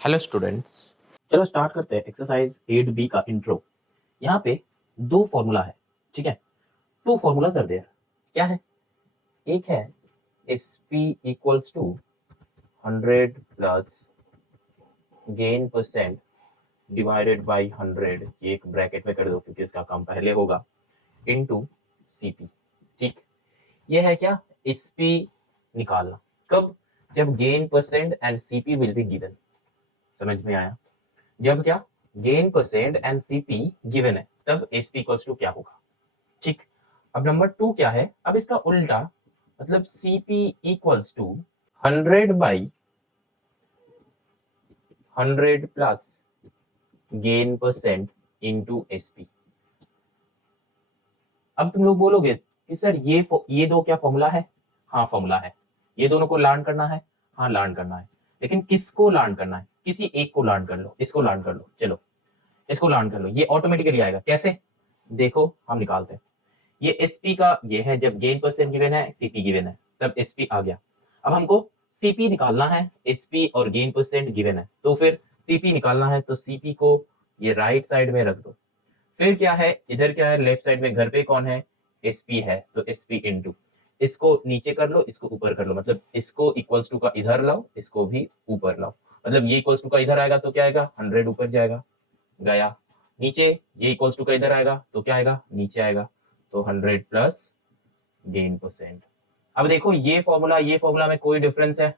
Hello students, चलो start करते हैं एक्सरसाइज 8B का इंट्रो। यहाँ पे दो फॉर्मूला है, ठीक है। Two formulas are there. क्या है? एक है SP equals to 100 plus gain percent divided by 100, ये एक ब्रैकेट में कर दो क्योंकि इसका काम पहले होगा, इनटू CP। ठीक, ये है क्या? SP निकालना। कब? जब gain percent and CP will be given. समझ में आया? जब क्या gain percent and CP given है तब SP इक्वल्स टू क्या होगा। ठीक, अब नंबर 2 क्या है? अब इसका उल्टा, मतलब CP equals to 100 by 100 plus gain percent into SP। अब तुम लोग बोलोगे कि सर ये दो क्या फॉर्मूला है? हाँ फॉर्मूला है। ये दोनों को लर्न करना है? हाँ लर्न करना है। लेकिन किसको लर्न करना है? किसी एक को लर्न कर लो, इसको लर्न कर लो। चलो इसको लर्न कर लो, ये ऑटोमेटिकली आएगा। कैसे? देखो हम निकालते हैं। ये SP का ये है, जब गेन परसेंट गिवन है, CP गिवन है, तब SP आ गया। अब हमको CP निकालना है, SP और गेन परसेंट गिवन है, तो फिर CP निकालना है, तो CP को ये राइट साइड में रख दो। फिर क्या है इधर? क्या है लेफ्ट साइड में? घर पे कौन है? SP है, तो SP इंटू इसको नीचे कर लो, इसको ऊपर कर लो, मतलब इसको इक्वल्स टू का इधर लाओ, इसको भी ऊपर लाओ। मतलब ये इक्वल्स टू का इधर आएगा तो क्या आएगा? 100 ऊपर जाएगा, गया नीचे। ये इक्वल्स टू का इधर आएगा तो क्या आएगा? नीचे आएगा, तो 100 प्लस गेन परसेंट। अब देखो ये फॉर्मूला में कोई डिफरेंस है?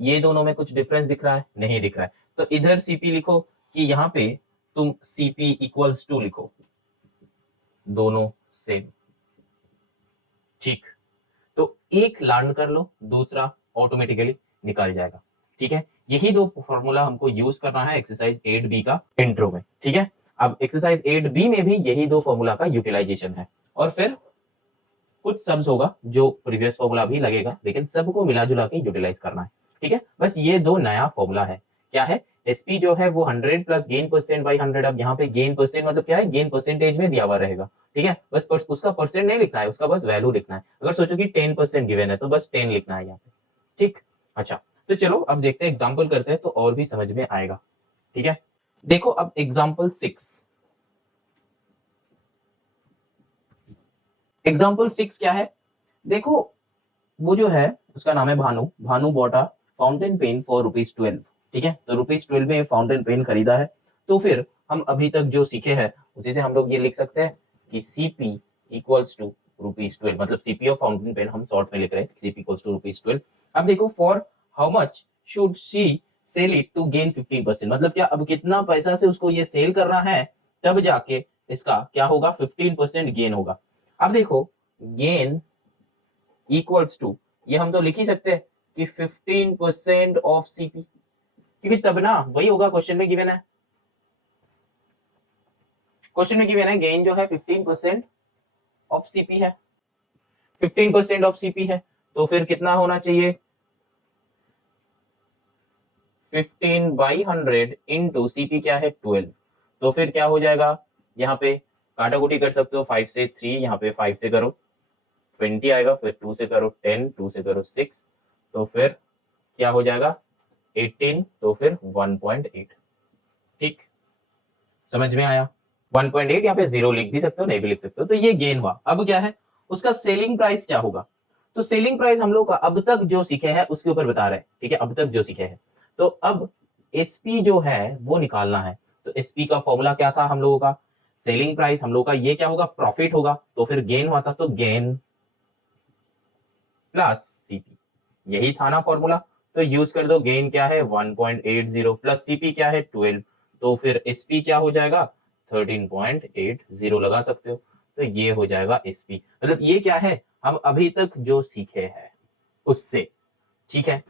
ये दोनों में कुछ डिफरेंस दिख रहा है? नहीं दिख रहा है। तो इधर CP लिखो कि यहाँ पे तुम CP इक्वल्स टू लिखो, दोनों सेम। ठीक, तो एक लर्न कर लो, दूसरा ऑटोमेटिकली निकल जाएगा। ठीक है, यही दो फॉर्मूला हमको यूज करना है एक्सरसाइज 8B का इंट्रो में। ठीक है, अब एक्सरसाइज 8B में भी यही दो फॉर्मूला का यूटिलाइजेशन है, और फिर कुछ सम्स होगा जो प्रीवियस फॉर्मूला भी लगेगा, लेकिन सबको मिला जुला के यूटिलाइज करना है। ठीक है, बस ये दो नया फॉर्मूला है। क्या है? SP जो है वो 100 प्लस गेन परसेंट बाई 100। अब यहाँ पे गेन परसेंट मतलब क्या है? गेन परसेंटेज में दिया हुआ रहेगा। ठीक है, बस उसका परसेंट नहीं लिखना है, उसका बस वैल्यू लिखना है। अगर सोचो कि 10% गिवन है तो बस 10 लिखना है यहाँ पे। ठीक, अच्छा तो चलो अब देखते हैं, एग्जाम्पल करते हैं तो और भी समझ में आएगा। ठीक है, देखो अब एग्जाम्पल 6। एग्जाम्पल 6 क्या है? देखो वो जो है उसका नाम है Bhanu. Bhanu bought a fountain pen for ₹12। ठीक है, तो ₹12 में फाउंटेन पेन खरीदा है। तो फिर हम अभी तक जो सीखे हैं उसी से हम लोग ये लिख सकते हैं कि CP इक्वल्स टू ₹12, मतलब CP ऑफ फाउंटेन पेन हम शॉर्ट में लिख रहे हैं, CP इक्वल्स टू ₹12। अब देखो for how much should she sell it to gain 15%, मतलब क्या अब कितना पैसा से उसको ये सेल करना है तब जाके इसका क्या होगा? 15% गेन होगा। अब देखो गेन इक्वल्स टू, ये हम तो लिख ही सकते हैं कि 15% ऑफ CP, क्योंकि तब ना वही होगा क्वेश्चन में गिवन है। क्वेश्चन में गिवन है गेन जो है 15% ऑफ CP है, 15% ऑफ CP है, तो फिर कितना होना चाहिए? 15 बाई 100 इंटू CP क्या है? 12। तो फिर क्या हो जाएगा? यहाँ पे काटाकुटी कर सकते हो, 5 से 3, यहाँ पे 5 से करो 20 आएगा, फिर 2 से करो 10, 2 से करो 6, तो फिर क्या हो जाएगा? 18, तो फिर 1.8। ठीक, समझ में आया? 1.8, यहाँ पे 0 लिख भी सकते हो, नहीं भी लिख सकते हो। तो ये गेन हुआ। अब क्या है उसका सेलिंग प्राइस क्या होगा? तो सेलिंग प्राइस हम लोग का अब तक जो सीखे हैं उसके ऊपर बता रहे हैं। ठीक है, अब तक जो सीखे हैं, तो अब SP जो है वो निकालना है। तो SP का फॉर्मूला क्या था हम लोगों का? सेलिंग प्राइस हम लोग का ये क्या होगा? प्रॉफिट होगा, तो फिर गेन हुआ था, तो गेन प्लस CP, यही था ना फॉर्मूला। तो यूज कर दो। गेन क्या है? 1.80 प्लस CP क्या है? 12, तो फिर SP क्या हो जाएगा? 13.80 लगा सकते हो, तो ये हो जाएगा एसपी। मतलब ये क्या है, हम अभी तक जो सीखे हैं उससे। ठीक है,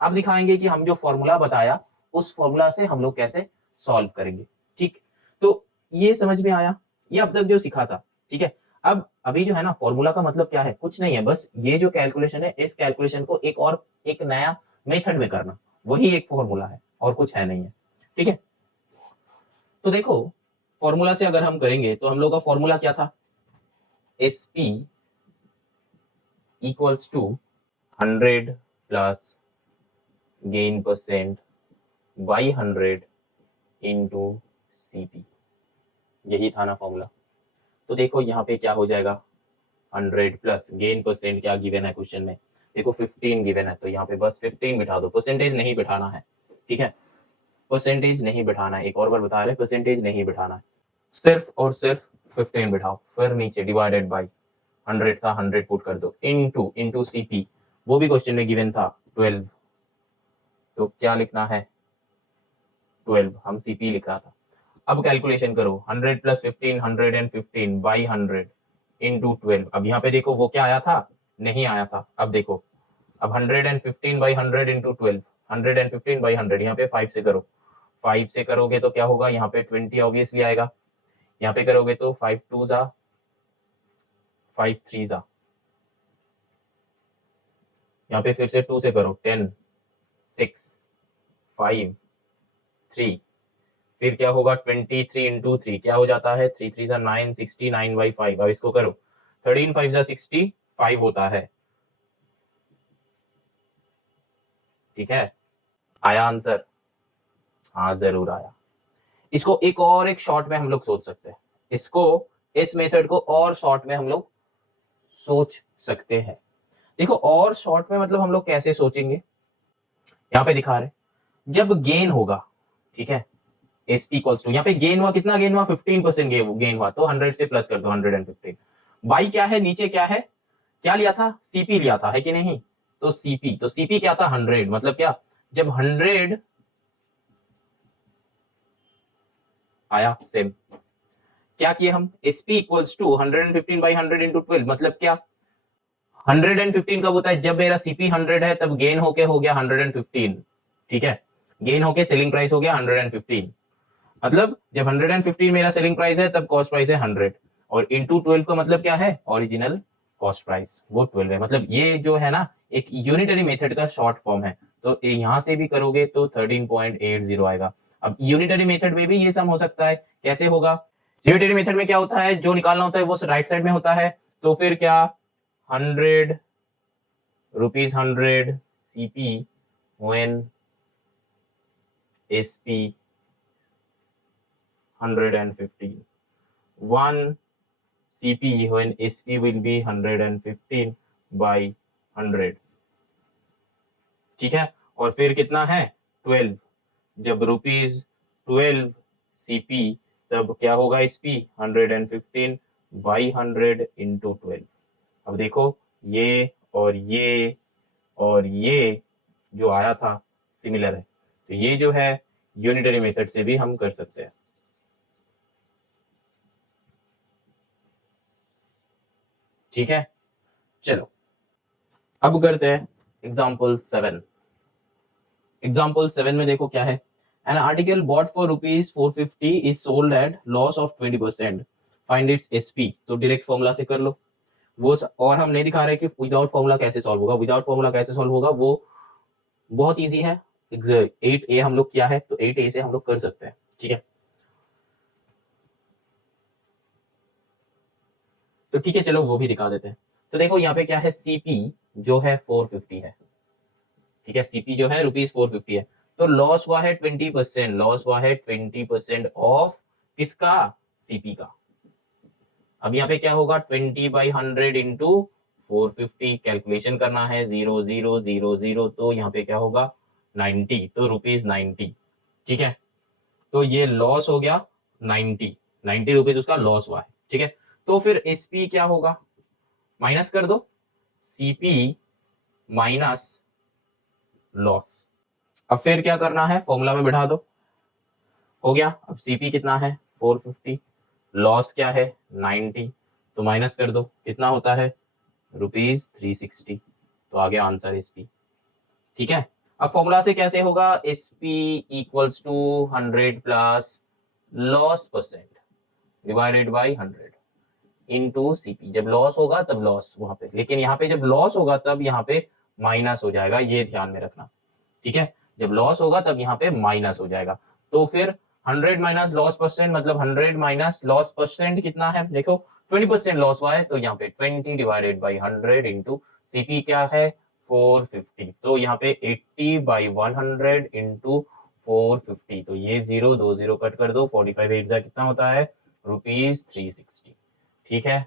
अब दिखाएंगे कि हम जो फॉर्मूला बताया उस फॉर्मूला से हम लोग कैसे सॉल्व करेंगे। ठीक, तो ये समझ में आया, ये अब तक जो सीखा था। ठीक है, अब अभी जो है ना फॉर्मूला का मतलब क्या है, कुछ नहीं है, बस ये जो कैलकुलेशन है इस कैलकुलेशन को एक नया मेथड में करना, वही एक फॉर्मूला है और कुछ है नहीं है। ठीक है, तो देखो फॉर्मूला से अगर हम करेंगे तो हम लोग का फॉर्मूला क्या था, SP equals to 100 plus gain percent by 100 into CP, यही था ना फॉर्मूला। तो देखो यहाँ पे क्या हो जाएगा, 100 प्लस गेन परसेंट क्या गिवन है क्वेश्चन में, देखो 15 गिवन है, तो यहाँ पे बस 15 बिठा दो, परसेंटेज नहीं बिठाना है। ठीक है, परसेंटेज नहीं बिठाना है, एक और बार बता रहे, परसेंटेज नहीं बिठाना है, सिर्फ और सिर्फ 15 बिठाओ, फिर नीचे डिवाइडेड बाई 100 था 100 पुट कर दो, इंटू सीपी, वो भी क्वेश्चन में गिवन था 12, तो क्या लिखना है 12, हम सीपी लिख रहा था। अब कैलकुलेशन करो, 100 प्लस 15 115 बाई 100 इंटू 12, अब यहाँ पे देखो वो क्या आया था, नहीं आया था। अब देखो, अब 115 बाई 100 इंटू 12, 115 बाई 100, यहाँ पे 5 से करो, 5 से करोगे तो क्या होगा, यहाँ पे 20 ऑब्वियसली आएगा, यहाँ पे करोगे तो 5 2 जा 5 3 जा, यहाँ पे फिर से 2 से करो, 10 6 5 3, फिर क्या होगा 23 इंटू 3 क्या हो जाता है, 3 3 9 69 बाई 5, अब इसको करो 13 5 65 होता है। ठीक है, आया आंसर, हाँ जरूर आया। इसको एक शॉर्ट में हम लोग सोच सकते हैं, इसको इस मेथड को और शॉर्ट में हम लोग सोच सकते हैं। देखो और शॉर्ट में मतलब हम लोग कैसे सोचेंगे, यहाँ पे दिखा रहे, जब गेन होगा, ठीक है, एसपी इक्वल्स टू, यहाँ पे गेन हुआ, कितना गेन हुआ 15% गेन हुआ, तो 100 से प्लस कर दो 115, बाई क्या है नीचे क्या है, क्या लिया था, सीपी लिया था, है कि नहीं, तो सीपी क्या था 100, मतलब क्या, जब 100 आया सेम, क्या किए हम, SP equals to 115 by 100 into 12, मतलब क्या 115 कब होता है, जब मेरा सीपी 100 है तब गेन होके हो गया 115। ठीक है, गेन होके सेलिंग प्राइस हो गया 115, मतलब जब 115 मेरा सेलिंग प्राइस है तब कॉस्ट प्राइस है 100, और इंटू 12 का मतलब क्या है, ओरिजिनल कॉस्ट प्राइस वो 12 है। मतलब ये जो है ना एक यूनिटरी मेथड का शॉर्ट फॉर्म है, तो यहां से भी करोगे तो 13.80 आएगा। अब यूनिटरी मेथड में भी ये सम हो सकता है, कैसे होगा, यूनिटरी मेथड में क्या होता है, जो निकालना होता है वो राइट साइड में होता है, तो फिर क्या 100 rupees 100 CP when SP 115, 1 CP when SP will be 115 by 100। ठीक है, और फिर कितना है 12, जब रुपीज 12 CP तब क्या होगा SP 115 बाई 100 इंटू 12। अब देखो ये और ये और ये जो आया था सिमिलर है, तो ये जो है यूनिटरी मेथड से भी हम कर सकते हैं। ठीक है, चलो अब करते हैं एग्जाम्पल 7। एग्जाम्पल 7 में देखो क्या है, an article bought for rupees 450 is sold at loss of 20%, find its SP, तो डायरेक्ट फॉर्मूला से कर लो वो, और हम नहीं दिखा रहे कि विदाउट फॉर्मूला कैसे सॉल्व होगा, विदाउट फॉर्मूला कैसे सॉल्व होगा वो बहुत इजी है, 8A हम लोग किया है, तो 8A से हम लोग कर सकते हैं। ठीक है, तो ठीक है चलो वो भी दिखा देते हैं। तो देखो यहाँ पे क्या है, सीपी जो है 450 है, ठीक है, सीपी जो है रुपीज 450 है, तो लॉस हुआ है 20%, लॉस हुआ है 20% ऑफ किसका, सीपी का। अब यहाँ पे क्या होगा 20 बाई 100 इंटू 450, कैलकुलेशन करना है 0000, तो यहाँ पे क्या होगा 90, तो रुपीज 90। ठीक है, तो ये लॉस हो गया 90 रुपीज उसका लॉस हुआ है। ठीक है, तो फिर एसपी क्या होगा, माइनस कर दो, सीपी माइनस लॉस। अब फिर क्या करना है, फॉर्मूला में बिठा दो, हो गया। अब सीपी कितना है 450, लॉस क्या है 90, तो माइनस कर दो, कितना होता है ₹360, तो आ गया आंसर एसपी। ठीक है, अब फॉर्मूला से कैसे होगा, SP equals to 100 plus loss percent divided by 100 into CP. जब लॉस होगा तब लॉस वहां पे, लेकिन यहाँ पे जब लॉस होगा तब यहाँ पे माइनस हो जाएगा, ये ध्यान में रखना। ठीक है, जब लॉस होगा तब यहाँ पे माइनस हो जाएगा। तो फिर 100 माइनस लॉस परसेंट मतलब 100 माइनस लॉस परसेंट कितना है, देखो 20% लॉस हुआ है, तो यहाँ पे 20 डिवाइडेड बाई 100 इंटू सीपी क्या है 450, तो यहाँ पे 80 बाई 100 इंटू 450, तो ये 0 कट कर दो, 45 8 कितना होता है ₹360। ठीक है,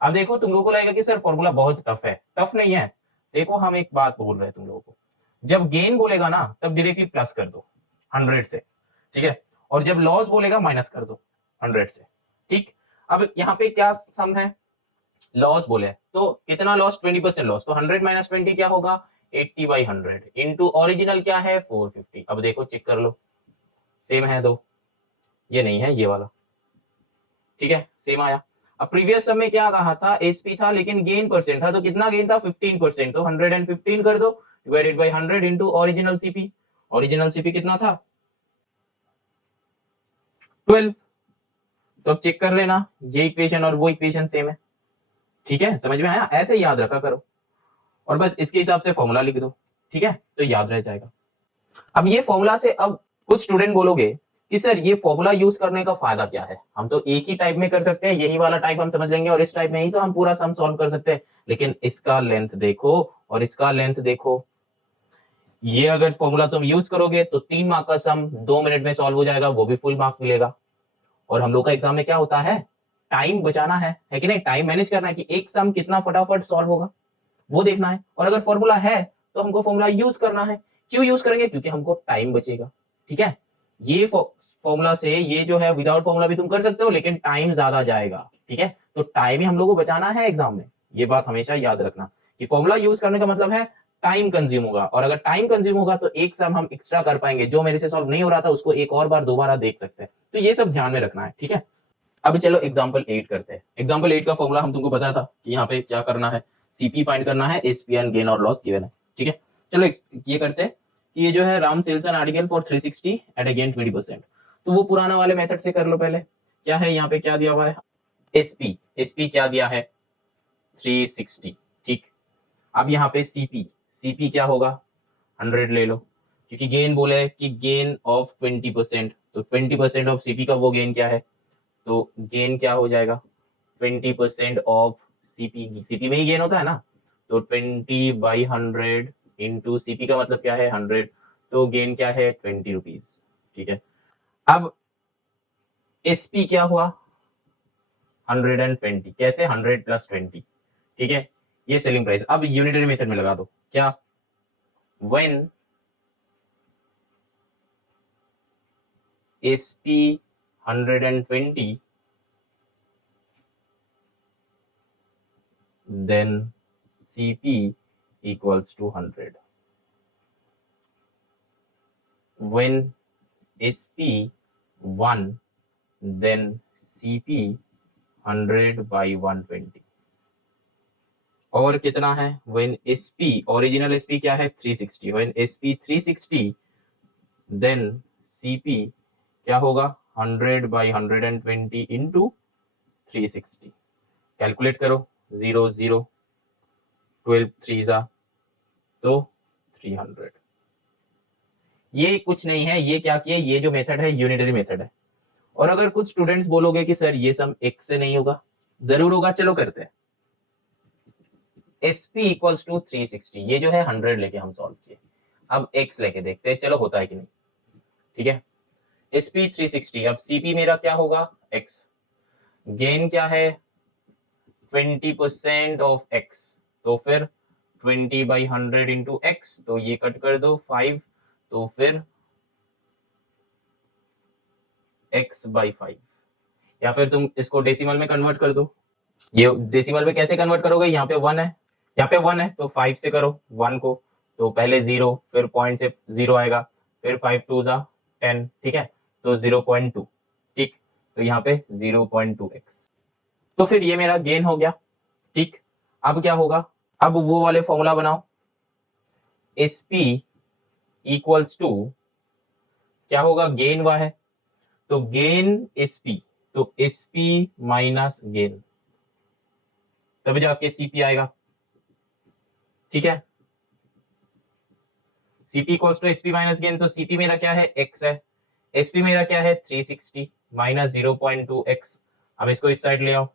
अब देखो तुम लोगों को लगेगा कि सर फॉर्मूला बहुत टफ है, टफ नहीं है। देखो हम एक बात बोल रहे हैं तुम लोगों को, जब गेन बोलेगा ना तब डायरेक्टली प्लस कर दो 100 से, ठीक है, और जब लॉस बोलेगा माइनस कर दो 100 से। ठीक, अब यहाँ पे क्या सम है, लॉस बोले तो कितना लॉस 20% लॉस, तो 100 माइनस 20 क्या होगा 80 बाई 100 इंटू ओरिजिनल क्या है 450। अब देखो चेक कर लो, सेम है दो, ये नहीं है ये वाला, ठीक है सेम आया। अब प्रीवियस सम में क्या कहा था, एसपी था लेकिन गेन परसेंट था, तो कितना गेन था 15%, तो 115 कर दो divided by 100 into original CP. Original CP कितना था 12, तो अब चेक कर लेना, ये इक्वेशन और वो इक्वेशन सेम है। ठीक है, समझ में आया, ऐसे याद रखा करो और बस इसके हिसाब से फॉर्मूला लिख दो, ठीक है, तो याद रह जाएगा। अब ये फॉर्मूला से, अब कुछ स्टूडेंट बोलोगे कि सर ये फॉर्मूला यूज करने का फायदा क्या है, हम तो एक ही टाइप में कर सकते हैं, यही वाला टाइप हम समझ लेंगे और इस टाइप में ही तो हम पूरा सम सॉल्व कर सकते हैं, लेकिन इसका लेंथ देखो और इसका लेंथ देखो, ये अगर फॉर्मूला तुम यूज करोगे तो 3 मार्क का सम 2 मिनट में सॉल्व हो जाएगा, वो भी फुल मार्क्स मिलेगा। और हम लोग का एग्जाम में क्या होता है, टाइम बचाना है कि नहीं, टाइम मैनेज करना है कि एक सम कितना फटाफट सॉल्व होगा वो देखना है, और अगर फॉर्मूला है तो हमको फॉर्मूला यूज करना है। क्यों यूज करेंगे, क्योंकि हमको टाइम बचेगा। ठीक है, ये फॉर्मूला से, ये जो है विदाउट फॉर्मूला भी तुम कर सकते हो लेकिन टाइम ज्यादा जाएगा। ठीक है, तो टाइम ही हम लोग को बचाना है एग्जाम में, ये बात हमेशा याद रखना कि फॉर्मूला यूज करने का मतलब है टाइम कंज्यूम होगा, और अगर टाइम कंज्यूम होगा तो एक सम हम एक्स्ट्रा कर पाएंगे, जो मेरे से सॉल्व नहीं हो रहा था उसको एक और बार दोबारा देख सकते हैं, तो ये सब ध्यान में रखना है। ठीक है, अब चलो एग्जांपल 8 करते हैं। एग्जांपल 8 का फॉर्मूला हम तुमको पता था कि यहाँ पे क्या करना है, सीपी फाइंड करना है, एसपी एंड गेन और लॉस गिवन है। ठीक है, चलो ये करते हैं कि ये जो है Ram sells an article for 360 at a gain 20%, तो वो पुराना वाले मेथड से कर लो। पहले क्या है, यहाँ पे क्या दिया हुआ है, एसपी, एसपी क्या दिया है 360। ठीक, अब यहाँ पे सीपी, सीपी क्या होगा 100 ले लो, क्योंकि गेन बोले कि गेन ऑफ 20%, तो 20% ऑफ सीपी का वो गेन क्या है, तो गेन क्या हो जाएगा 20% ऑफ सीपी, सीपी में ही गेन होता है ना, तो 20 बाई 100 इंटू सीपी का मतलब क्या है 100, तो गेन क्या है 20 रुपीज। ठीक है, अब एसपी क्या हुआ 120, कैसे 100 प्लस 20। ठीक है, ये सेलिंग प्राइस, अब यूनिटरी मेथड में लगा दो, क्या when SP 120 then CP equals to 100. When SP 1, then CP 100 by 120. और कितना है, when SP, ओरिजिनल SP क्या है 360, when SP 360, then CP क्या होगा 100 by 120 into 360। कैलकुलेट करो, 0 0 12 3 तो 300। ये कुछ नहीं है, ये क्या किया, ये जो मेथड है यूनिटरी मेथड है। और अगर कुछ स्टूडेंट्स बोलोगे कि सर ये सम x से नहीं होगा, जरूर होगा, चलो करते हैं। SP इक्वल्स टू 360, ये जो है 100 लेके हम सॉल्व किए, अब x लेके देखते हैं चलो होता है कि नहीं। ठीक है, SP 360, अब CP मेरा क्या होगा x, गेन क्या है 20% ऑफ x, तो फिर 20 बाई 100 इंटू एक्स, तो ये कट कर दो 5, तो फिर x बाई 5, या फिर तुम इसको डेसिमल में कन्वर्ट कर दो। ये डेसिमल में कैसे कन्वर्ट करोगे, यहाँ पे 1 है, यहाँ पे 1 है तो 5 से करो 1 को, तो पहले 0, फिर पॉइंट से 0 आएगा, फिर 5 2 10, ठीक है, तो 0.2। ठीक, तो यहाँ पे 0.2x। तो फिर ये मेरा गेन हो गया। ठीक, अब क्या होगा, अब वो वाले फॉर्मूला बनाओ, SP इक्वल्स टू क्या होगा, गेन हुआ है तो गेन SP, तो SP माइनस गेन, तब जाके CP आएगा। ठीक है, CP equals to SP minus gain, तो CP मेरा क्या है, x है, SP मेरा क्या है 360 माइनस 0.2x। अब इसको इस साइड ले आओ,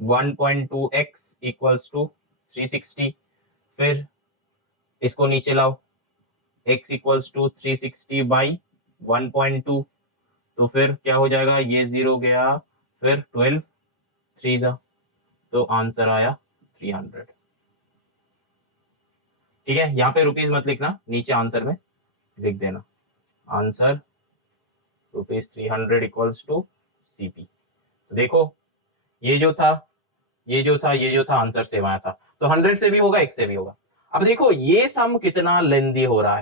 1.2x इक्वल्स टू 360, फिर इसको नीचे लाओ, x इक्वल्स टू 360 बाई 1.2, तो फिर क्या हो जाएगा, ये 0 गया, फिर 12 3 जा, तो आंसर आया 300। ठीक है, यहाँ पे रुपीज मत लिखना, नीचे आंसर में लिख देना, आंसर ₹300 इक्वल्स टू CP। तो देखो ये जो था आंसर सेम आया था, तो 100 से भी होगा, x से भी होगा। अब देखो ये सम कितना लेंदी हो रहा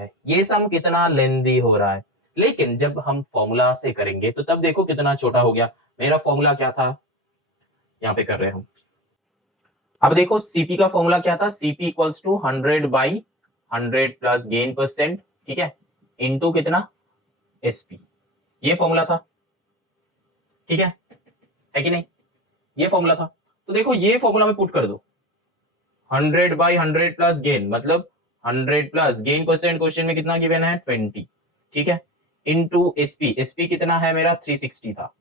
है, लेकिन जब हम फॉर्मूला से करेंगे तो तब देखो कितना छोटा हो गया। मेरा फॉर्मूला क्या था, यहाँ पे कर रहे हैं हम। अब देखो CP का फॉर्मूला क्या था, CP equals to 100 by 100 plus gain percent, ठीक है, इनटू कितना, SP, ये फॉर्मूला था। ठीक है कि नहीं, ये फॉर्मूला था। तो देखो ये फॉर्मूला में पुट कर दो, 100 बाई 100 प्लस गेन, मतलब 100 प्लस गेन परसेंट, क्वेश्चन में कितना गिवन है 20, ठीक है, इनटू SP कितना है मेरा 360 था।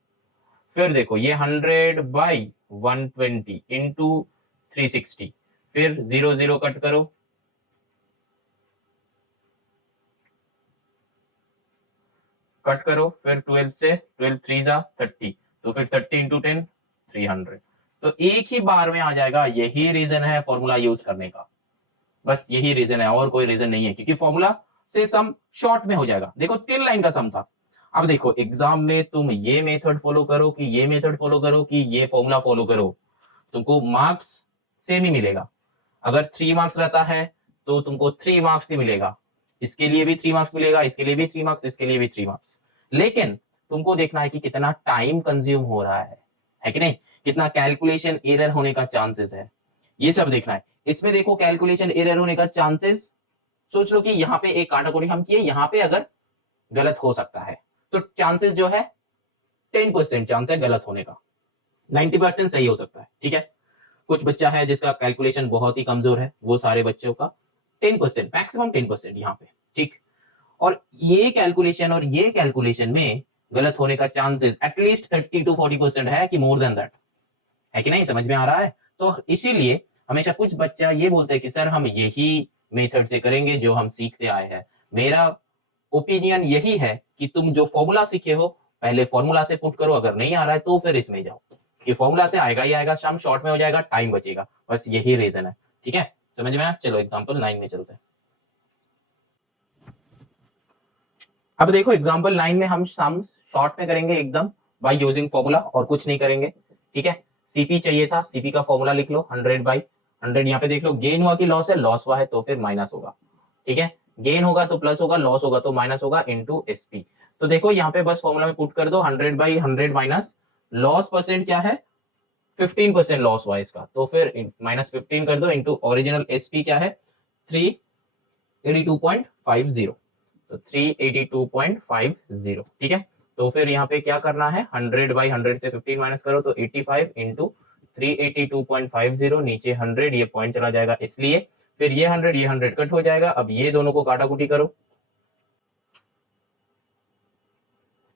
फिर देखो ये 100 बाई 120 इंटू 360, फिर 0 0 कट करो, फिर 12 से 12 3 जा 30, तो फिर 30 इंटू 10 300। तो एक ही बार में आ जाएगा, यही रीजन है फॉर्मूला यूज करने का, बस यही रीजन है, और कोई रीजन नहीं है, क्योंकि फॉर्मूला से सम शॉर्ट में हो जाएगा। देखो 3 लाइन का सम था। अब देखो एग्जाम में तुम ये मेथड फॉलो करो कि ये मेथड फॉलो करो कि ये फॉर्मूला फॉलो करो, तुमको मार्क्स सेम ही मिलेगा। अगर 3 मार्क्स रहता है तो तुमको 3 मार्क्स ही मिलेगा, इसके लिए भी 3 मार्क्स मिलेगा, इसके लिए भी 3 मार्क्स, इसके लिए भी 3 मार्क्स। लेकिन तुमको देखना है कि कितना टाइम कंज्यूम हो रहा है कि नहीं, कितना कैलकुलेशन एरर होने का चांसेस है, ये सब देखना है। इसमें देखो कैलकुलेशन एरर होने का चांसेस, सोच लो कि यहाँ पे एक काटागोरी हम किए, यहाँ पे अगर गलत हो सकता है तो चांसेस जो है 10% चांस है गलत होने का, 90% सही हो सकता है। ठीक है, कुछ बच्चा है जिसका कैलकुलेशन बहुत ही कमजोर है, वो सारे बच्चों का 10%, मैक्सिमम 10% यहाँ पे। ठीक, और ये कैलकुलेशन और ये कैलकुलेशन में गलत होने का चांसेस एटलीस्ट 30 to 40% है कि मोर देन दैट, है कि नहीं, समझ में आ रहा है। तो इसीलिए हमेशा कुछ बच्चा ये बोलते हैं कि सर हम यही मेथड से करेंगे जो हम सीखते आए हैं। मेरा ओपिनियन यही है कि तुम जो फॉर्मूला सीखे हो पहले फॉर्मूला से पुट करो, अगर नहीं आ रहा है तो फिर इसमें जाओ, कि फॉर्मूला से आएगा ही आएगा, शाम शॉर्ट में हो जाएगा, टाइम बचेगा, बस यही रीजन है। ठीक है, समझ में आया। चलो एग्जांपल 9 में चलते हैं। अब देखो एग्जांपल 9 में हम सम शॉर्ट में करेंगे एकदम बाय यूजिंग फॉर्मूला, और कुछ नहीं करेंगे। ठीक है, CP चाहिए था, CP का फॉर्मूला लिख लो 100 बाई 100। यहाँ पे देख लो गेन हुआ कि लॉस है, लॉस हुआ है तो फिर माइनस होगा। ठीक है, गेन होगा तो प्लस होगा, लॉस होगा तो माइनस होगा, इनटू SP। तो देखो यहाँ पे बस फॉर्मूला में पुट कर दो 100 बाई 100 माइनस लॉस परसेंट क्या है 15% लॉस हुआ इसका, तो फिर माइनस 15 कर दो, इंटू ओरिजिनल SP क्या है 382.50, तो 382.50। ठीक है, तो फिर यहाँ पे क्या करना है, 100 बाई 100 से 15 माइनस करो तो 85 इंटू 382.50, नीचे 100, ये पॉइंट चला जाएगा इसलिए, फिर ये 100 कट हो जाएगा। अब ये दोनों को काटा कुटी करो,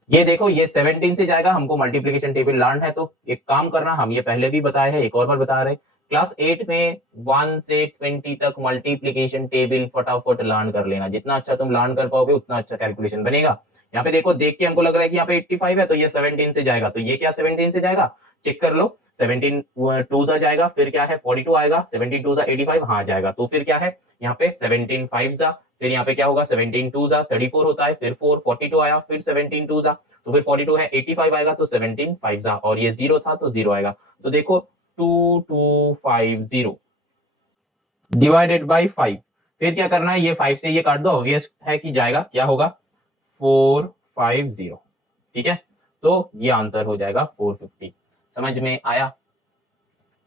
ये देखो ये 17 से जाएगा, हमको मल्टीप्लीकेशन टेबल लर्न है, तो एक काम करना, हम ये पहले भी बताए हैं, एक और बार बता रहे, क्लास 8 में 1 से 20 तक मल्टीप्लीकेशन टेबल फटाफट लर्न कर लेना, जितना अच्छा तुम लर्न कर पाओगे उतना अच्छा कैलकुलेशन बनेगा। यहाँ पे देखो देख के हमको लग रहा है कि यहाँ पे 85 है, तो ये 17 से जाएगा, तो ये क्या 17 से जाएगा, चेक कर लो, 17 2 जा जाएगा, फिर क्या है 42 आएगा, 17 2 जा 85, हाँ जाएगा, तो फिर क्या है यहाँ पे 17 5 जा, फिर यहाँ पे क्या होगा 17 2 जा 34 होता है, फिर 4 42 आया, फिर 17 2 जा, तो फिर 42 है 85 आएगा, तो 17 5 जा, और ये 0 था तो 0 आएगा, तो देखो 2250 डिवाइडेड बाई 5। फिर क्या करना है, ये 5 से ये काट दो, ऑब्वियस है कि जाएगा, क्या होगा 450, ठीक है, तो ये आंसर हो जाएगा 450। समझ में आया?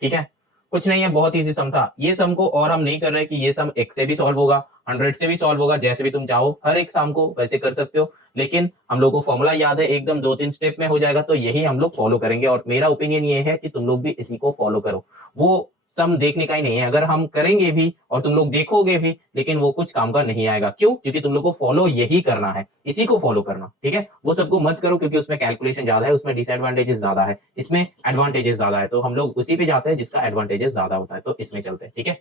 ठीक है, कुछ नहीं है, बहुत इजी सम था। ये सम को और हम नहीं कर रहे कि ये सम 1 से भी सॉल्व होगा, 100 से भी सॉल्व होगा, जैसे भी तुम चाहो हर एक सम को वैसे कर सकते हो, लेकिन हम लोग को फॉर्मूला याद है, एकदम 2-3 स्टेप में हो जाएगा, तो यही हम लोग फॉलो करेंगे। और मेरा ओपिनियन ये है कि तुम लोग भी इसी को फॉलो करो। वो सम देखने का ही नहीं है, अगर हम करेंगे भी और तुम लोग देखोगे भी, लेकिन वो कुछ काम का नहीं आएगा। क्यों? क्योंकि तुम लोग को फॉलो यही करना है, इसी को फॉलो करना, ठीक है। वो सबको मत करो, क्योंकि उसमें कैलकुलेशन ज्यादा है, उसमें डिसएडवांटेजेस ज्यादा है, इसमें एडवांटेजेस ज्यादा है। तो हम लोग उसी पे जाते हैं जिसका एडवांटेजेस ज्यादा होता है, तो इसमें चलते हैं, ठीक है।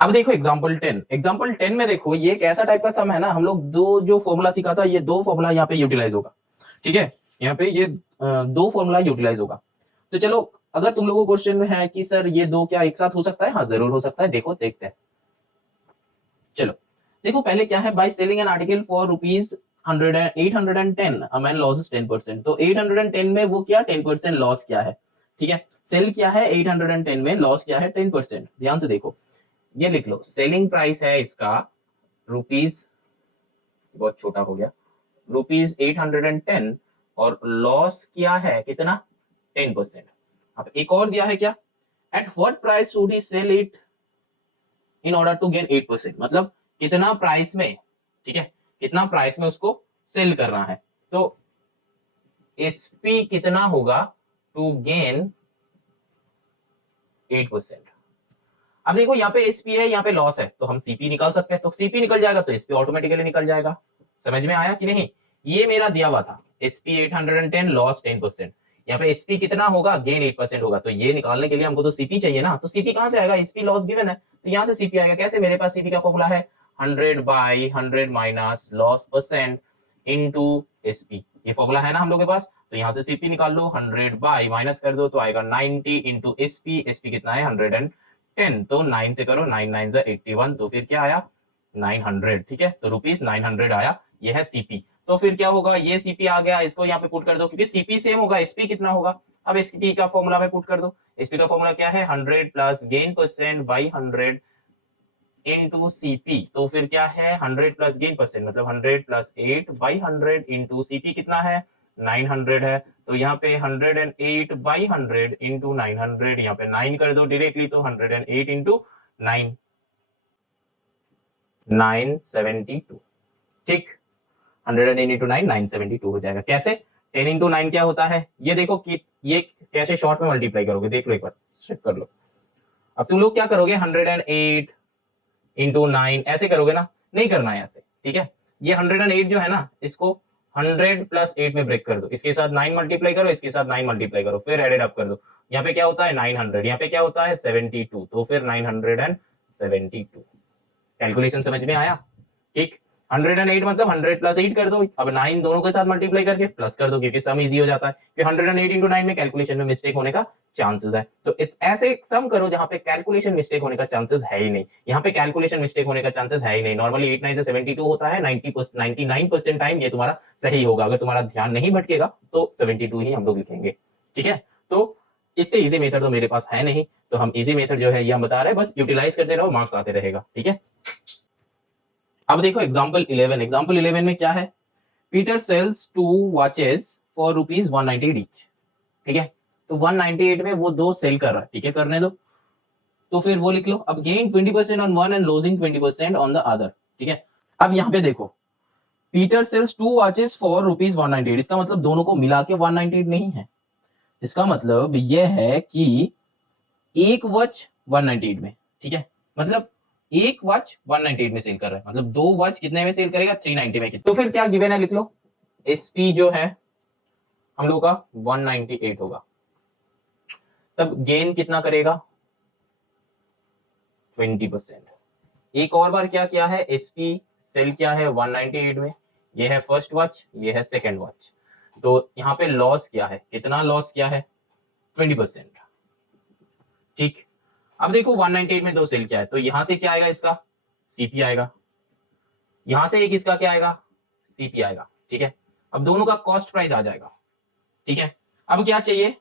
अब देखो एग्जाम्पल 10। एग्जाम्पल 10 में देखो, ये एक ऐसा टाइप का सम है ना, हम लोग दो जो फॉर्मूला सीखा था, ये दो फॉर्मूला यहाँ पे यूटिलाइज होगा, ठीक है। यहाँ पे ये दो फॉर्मूला यूटिलाइज होगा। तो चलो, अगर तुम लोगों को क्वेश्चन में है कि सर ये दो क्या एक साथ हो सकता है, हाँ जरूर हो सकता है, देखो देखते हैं। चलो देखो, पहले क्या है, by selling N article for rupees 810 a man losses 10%। तो 810 में वो क्या 10% लॉस क्या है, ठीक है। सेल क्या है 810 में, लॉस क्या है 10%। ध्यान से देखो, ये लिख लो, सेलिंग प्राइस है इसका रुपीज, बहुत छोटा हो गया, रुपीज 810, और लॉस क्या है कितना 10%। अब एक और दिया है क्या, at what price should he sell it in order to gain 8%। मतलब कितना प्राइस में, ठीक है, कितना प्राइस में उसको सेल करना है। तो एसपी कितना होगा टू गेन 8%। अब देखो, यहाँ पे एसपी है, यहाँ पे लॉस है, तो हम सीपी निकाल सकते हैं। तो सीपी निकल जाएगा तो एसपी ऑटोमेटिकली निकल जाएगा। समझ में आया कि नहीं? ये मेरा दिया हुआ था, एसपी 810, लॉस 10%। यहाँ पे एसपी कितना होगा, गेन 8% होगा। तो ये निकालने के लिए हमको तो सीपी चाहिए ना, तो सीपी कहां से आएगा, एसपी लॉस गिवन है, तो यहाँ से सीपी आएगा। कैसे? मेरे पास सीपी का फॉर्मूला है 100/100 minus loss percent into SP. ये फॉर्मूला है ना हम लोग के पास, तो यहाँ से सीपी निकाल लो, 100 बाई माइनस कर दो तो आएगा 90 इंटू एसपी। एसपी कितना है 110, तो 9 से करो, 9 9 81, तो फिर क्या आया 900, ठीक है। तो रुपीज 900 आया, ये है सीपी। तो फिर क्या होगा, ये सीपी आ गया, इसको यहाँ पे पुट कर दो, क्योंकि सीपी सेम होगा, एसपी कितना होगा। अब एसपी का फॉर्मूला में पुट कर दो। एसपी का फॉर्मूला क्या है, 100 plus gain percent by 100 into CP. तो फिर क्या है, 100 प्लस गेन परसेंट मतलब 100 प्लस 8/100 इंटू सीपी कितना है 900 है। तो यहाँ पे 108/100 इंटू 900, यहाँ पे 9 कर दो डायरेक्टली, तो 108 इंटू 9, 972, ठीक। 108 इंटू 9, 972 हो जाएगा। कैसे? 10 इंटू 9 क्या होता है, ये देखो कि ये कैसे शॉर्ट में मल्टीप्लाई करोगे, देख लो एक बार, चेक कर लो। अब तुम लोग क्या करोगे, 108 इंटू 9 ऐसे करोगे ना, नहीं करना है ऐसे, ठीक है। ये 108 जो है ना, इसको 100 प्लस 8 में ब्रेक कर दो, इसके साथ 9 मल्टीप्लाई करो, इसके साथ 9 मल्टीप्लाई करो, फिर एडेड अप कर दो। यहाँ पे क्या होता है 900, यहाँ पे क्या होता है 72, तो फिर 972। कैलकुलेशन समझ में आया? ठीक। 108 मतलब 100 प्लस 8 कर दो, अब 9 दोनों के साथ मल्टीप्लाई करके प्लस कर दो, क्योंकि सम इजी हो जाता है कि 108 इंटू 9 में कैलकुलेशन में मिस्टेक होने का चांसेस है। तो ऐसे सम करो जहां पे कैलकुलेशन मिस्टेक होने का चांसेस है ही नहीं। यहाँ पे कैलकुलेशन मिस्टेक होने का चांसेस है ही नहीं। नॉर्मली 8 9 से 72 होता है, 99% टाइम ये तुम्हारा सही होगा। अगर तुम्हारा ध्यान नहीं भटकेगा तो 72 ही हम लोग लिखेंगे, ठीक है। तो इससे इजी मेथड तो मेरे पास है नहीं, तो हम इजी मेथड जो है ये हम बता रहे हैं, बस यूटिलाइज करते रहो, मार्क्स आते रहेगा, ठीक है। अब देखो एग्जाम्पल 11। एग्जाम्पल 11 में क्या है, Peter sells 2 watches for rupees 198 each, ठीक है। तो 198 में वो दो सेल कर रहा है, ठीक है, करने दो। तो फिर वो लिख लो, अब gain 20% on one and losing 20% on the other, ठीक है। अब यहाँ पे देखो, Peter sells 2 watches for rupees 198, इसका मतलब दोनों को मिला के 198 नहीं है, इसका मतलब यह है कि एक वॉच 198 में, ठीक है, मतलब एक वॉच 198 में सेल कर रहा है, मतलब दो वॉच कितने में सेल करेगा 390 में। तो फिर क्या गिवन है लिख लो, एसपी जो है हम लोग का 198 होगा, तब गेन कितना करेगा 20%। एक और बार क्या किया है, एसपी सेल किया है 198 में, ये है फर्स्ट वॉच, ये है सेकंड वॉच। तो यहाँ पे लॉस क्या है, कितना लॉस क्या है 20%, ठीक। अब देखो 198 में दो सेल क्या है, तो यहां से क्या आएगा, इसका सीपी आएगा, यहां से एक इसका क्या आएगा सीपी आएगा, ठीक है। अब दोनों का कॉस्ट प्राइस आ जाएगा, ठीक है। अब क्या चाहिए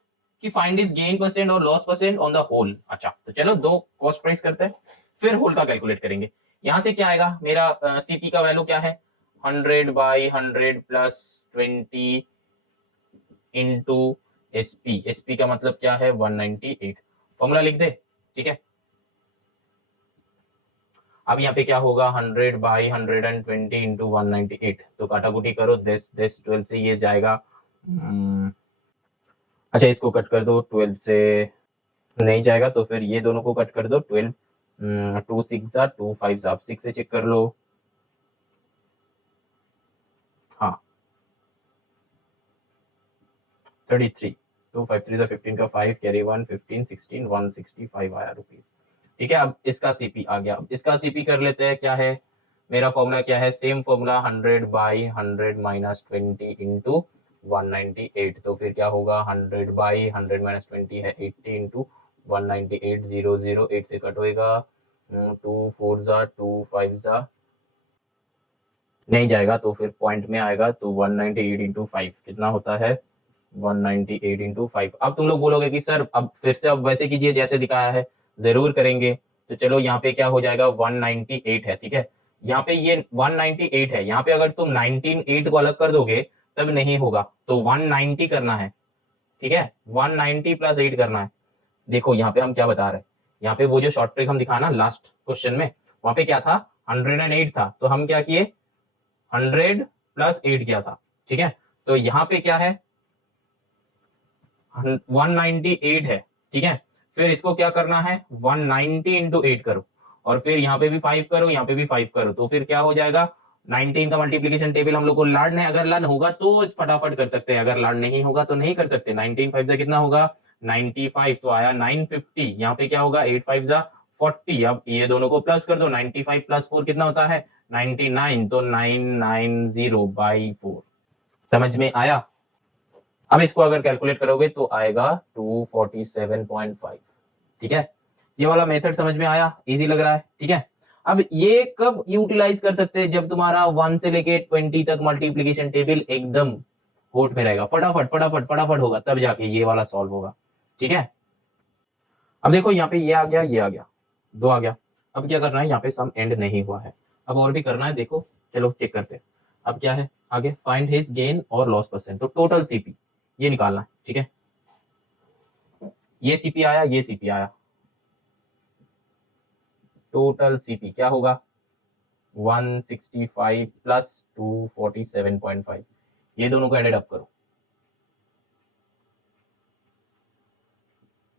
कि फाइंड इज गेन परसेंट और loss percent on the whole. अच्छा, तो चलो दो कॉस्ट प्राइस करते हैं, फिर होल का कैलकुलेट करेंगे। यहां से क्या आएगा, मेरा सीपी का वैल्यू क्या है 100/100 प्लस 20 इंटू एसपी, एसपी का मतलब क्या है 198, फॉर्मूला लिख दे, ठीक है। अब यहाँ पे क्या होगा 100 बाई 120 इंटू 198, तो काटाकुटी करो 10 10 12 से ये जाएगा, अच्छा इसको कट कर दो 12 से नहीं जाएगा, तो फिर ये दोनों को कट कर दो 12, 2 6 जा 2 5 आप 6 से चेक कर लो, हाँ 33, 2 5 3 15 का 5 कैरी 1 15 16 165 आया रुपीज, ठीक है। अब इसका सीपी आ गया, अब इसका सीपी कर लेते हैं, क्या है मेरा फॉर्मूला, क्या है same formula 100 by 100 minus 20 into 198, तो फिर क्या होगा 100 बाई 100 माइनस 20 है 80 इंटू 198, 0 0 8 से कट होएगा, 2 4 जा 2 5 जा नहीं जाएगा, तो फिर पॉइंट में आएगा, तो 198 इंटू 5 कितना होता है 198 इंटू 5। अब तुम लोग बोलोगे कि सर अब फिर से अब वैसे कीजिए जैसे दिखाया है, जरूर करेंगे, तो चलो यहाँ पे क्या हो जाएगा 198 है, ठीक है। यहाँ पे ये 198 है, यहाँ पे अगर तुम 198 को अलग कर दोगे तब नहीं होगा, तो 190 करना है, ठीक है 190 प्लस 8 करना है। देखो यहाँ पे हम क्या बता रहे हैं, यहाँ पे वो जो शॉर्ट ट्रिक हम दिखा ना लास्ट क्वेश्चन में, वहां पे क्या था 108 था, तो हम क्या किए 100 प्लस 8 किया था, ठीक है। तो यहाँ पे क्या है 198 है, ठीक है। फिर इसको क्या करना है 190 इंटू 8 करो, और फिर यहाँ पे भी 5 करो, यहाँ पे भी 5 करो, तो फिर क्या हो जाएगा 19 का मल्टीप्लीकेशन टेबल हम लोग को लर्न है, अगर लर्न होगा तो फटाफट कर सकते हैं, अगर लर्न नहीं होगा तो नहीं कर सकते। 19 5 से कितना होगा 95, तो आया 950, यहाँ पे क्या होगा 8 5 जा 40, अब ये दोनों को प्लस कर दो, 95 प्लस 4 कितना होता है 99, तो 990 बाई 4, समझ में आया। अब इसको अगर कैलकुलेट करोगे तो आएगा 247.5, ठीक है। ये वाला मेथड समझ में आया, इजी लग रहा है, ठीक है। अब ये कब यूटिलाइज कर सकते हैं, जब तुम्हारा 1 से लेके 20 तक मल्टीप्लीकेशन टेबल एकदम होट में रहेगा, फटाफट फटाफट फटाफट होगा, तब जाके ये वाला सॉल्व होगा, ठीक है। अब देखो यहाँ पे ये आ गया, ये आ गया, 2 आ गया। अब क्या करना है, यहाँ पे सम एंड नहीं हुआ है, अब और भी करना है, देखो चलो चेक करते हैं। अब क्या है आगे, फाइंड हिज गेन और लॉस परसेंट, तो टोटल सीपी ये निकालना है, ठीक है। ये सीपी आया, ये सीपी आया, टोटल सीपी क्या होगा 165 प्लस 247.5, ये दोनों को एडेड अप करो,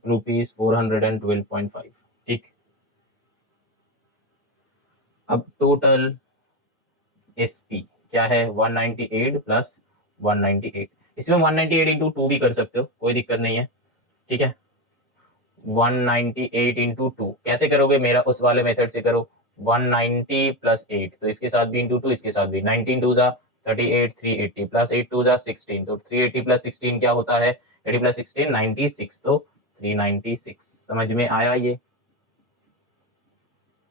₹412.5, ठीक। अब टोटल एसपी क्या है 198 प्लस 198, इसमें 198 इंटू 2 भी कर सकते हो, कोई दिक्कत नहीं है, ठीक है। 198 इंटू 2 कैसे करोगे, मेरा उस वाले मेथड से करो, 190 प्लस 8, तो इसके साथ भी इंटू 2, इसके साथ भी, 19 2 जा 38, 380 प्लस 8 2 जा 16, तो 380 प्लस 16 क्या होता है 80 प्लस 16 96, तो 396, समझ में आया ये,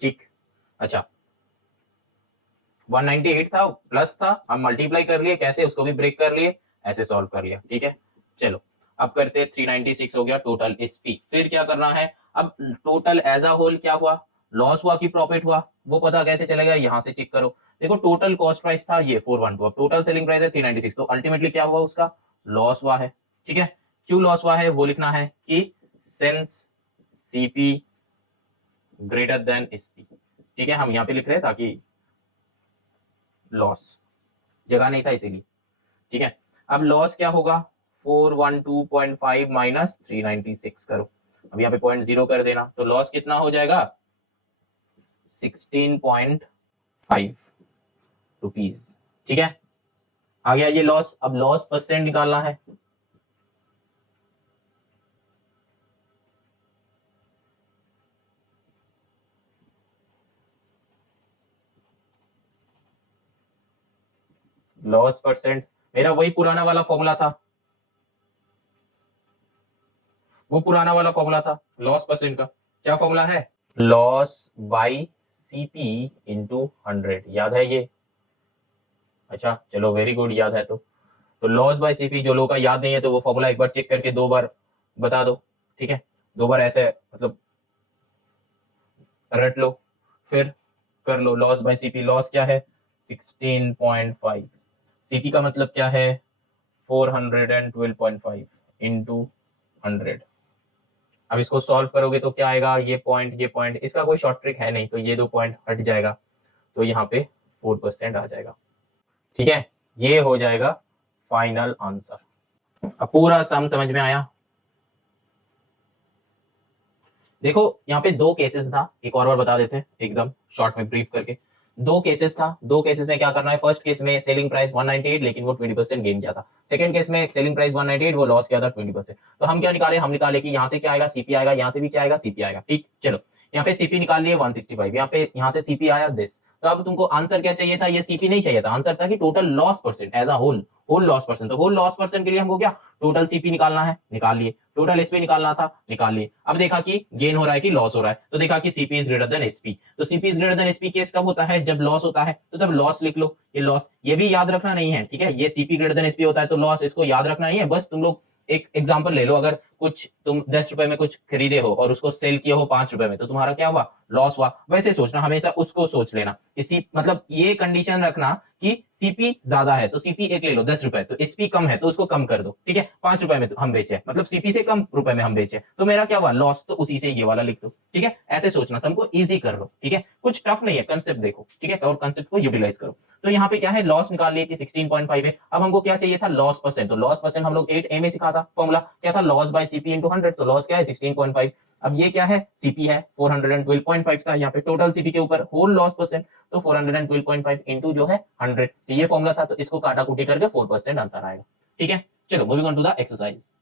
ठीक। अच्छा 198 था प्लस था, हम मल्टीप्लाई कर लिए, कैसे उसको भी ब्रेक कर लिए, ऐसे सॉल्व कर लिया, ठीक है। चलो अब करते 396 हो गया टोटल एसपी, फिर क्या करना है, अब टोटल एज अ होल क्या हुआ, लॉस हुआ कि प्रॉफिट हुआ, वो पता कैसे चलेगा, यहां से चेक करो। देखो टोटल कॉस्ट प्राइस था ये 412, अब टोटल सेलिंग प्राइस है 396, तो अल्टीमेटली क्या हुआ उसका लॉस हुआ है, ठीक है। क्यों लॉस हुआ है वो लिखना है कि since CP greater than SP, ठीक है, हम यहाँ पे लिख रहे हैं ताकि लॉस जगह नहीं था इसीलिए, ठीक है। अब लॉस क्या होगा 412.5 माइनस 396 करो, अब यहाँ पे 0.0 कर देना, तो लॉस कितना हो जाएगा 16.5 रुपीज, ठीक है। आ गया ये लॉस, अब लॉस परसेंट निकालना है, लॉस परसेंट मेरा वही पुराना वाला फॉर्मूला था, वो पुराना वाला फॉर्मूला था लॉस परसेंट का, क्या फॉर्मूला है लॉस बाई सीपी इंटू 100, याद है ये, अच्छा चलो वेरी गुड, याद है तो लॉस बाय सीपी, जो लोगों का याद नहीं है तो वो फॉर्मूला एक बार चेक करके 2 बार बता दो, ठीक है, 2 बार ऐसे मतलब रट लो, फिर कर लो लॉस बाय सीपी, लॉस क्या है 16.5, सीपी का मतलब क्या है 412.5 इंटू 100। अब इसको सॉल्व करोगे तो क्या आएगा, ये पॉइंट, इसका कोई शॉर्ट ट्रिक है नहीं, तो ये 2 पॉइंट हट जाएगा, तो यहाँ पे 4% आ जाएगा। ठीक है, ये हो जाएगा फाइनल आंसर। अब पूरा सम समझ में आया। देखो यहाँ पे 2 केसेस था, एक और बार बता देते हैं एकदम शॉर्ट में ब्रीफ करके। 2 केसेस था, 2 केसेस में क्या करना है, फर्स्ट केस में सेलिंग प्राइस 198 लेकिन वो 20% गेन किया था, सेकंड केस में सेलिंग प्राइस 198 वो लॉस किया था 20%। तो हम क्या निकाले, हम निकाले कि यहाँ से क्या आएगा, सीपी आएगा, यहाँ से भी क्या आएगा, सीपी आएगा। ठीक, चलो यहाँ पे सीपी निकाल लिए 165, यहाँ से सीपी आया दिस। तो अब तुमको आंसर क्या चाहिए था, ये सीपी नहीं चाहिए था, आंसर था कि total loss percent as a whole loss percent. तो होल लॉस परसेंट के लिए हमको क्या टोटल सीपी निकालना है, निकाल लिए, टोटल एसपी निकालना था, निकाल लिए। अब देखा कि गेन हो रहा है कि लॉस हो रहा है, तो देखा कि CP is greater than SP. तो CP is greater than SP case कब होता है, जब लॉस होता है, तो तब लॉस लिख लो, ये लॉस, ये भी याद रखना नहीं है, ठीक है, ये सीपी ग्रेटर देन एसपी होता है तो लॉस, इसको याद रखना नहीं है। बस तुम लोग एक एग्जांपल ले लो, अगर कुछ तुम 10 रुपए में कुछ खरीदे हो और उसको सेल किए हो 5 रुपए में, तो तुम्हारा क्या हुआ, लॉस हुआ। वैसे सोचना, हमेशा उसको सोच लेना, इसी मतलब ये कंडीशन रखना कि सीपी ज्यादा है तो सीपी एक ले लो 10 रुपए, तो एसपी कम है तो उसको कम कर दो, ठीक है, 5 रुपए में तो हम बेचे, मतलब सीपी से कम रुपए में हम बेचे, तो मेरा क्या हुआ, लॉस, तो उसी से ये वाला लिख दो। ठीक है, ऐसे सोचना, सबको इजी कर लो। ठीक है, कुछ टफ नहीं है, कंसेप्ट देखो, ठीक है, और कंसेप्ट को यूटिलाइज करो। तो यहाँ पे क्या है, लॉस निकाल लिए कि 16.5 है। अब हमको क्या चाहिए था, लॉस परसेंट। तो लॉस परसेंट हम लोग 8A में सिखा था, फॉर्मूला क्या था, लॉस बाय सीपी इंटू 100। तो लॉस क्या है, 16.5। अब ये क्या है, सीपी है 412.5 था, यहाँ पे टोटल सीपी के ऊपर होल लॉस परसेंट, तो 412.5 इंटू जो है 100, तो ये फॉर्मूला था, तो इसको काटा कुटी करके 4% आंसर आएगा। ठीक है, चलो moving on to the exercise.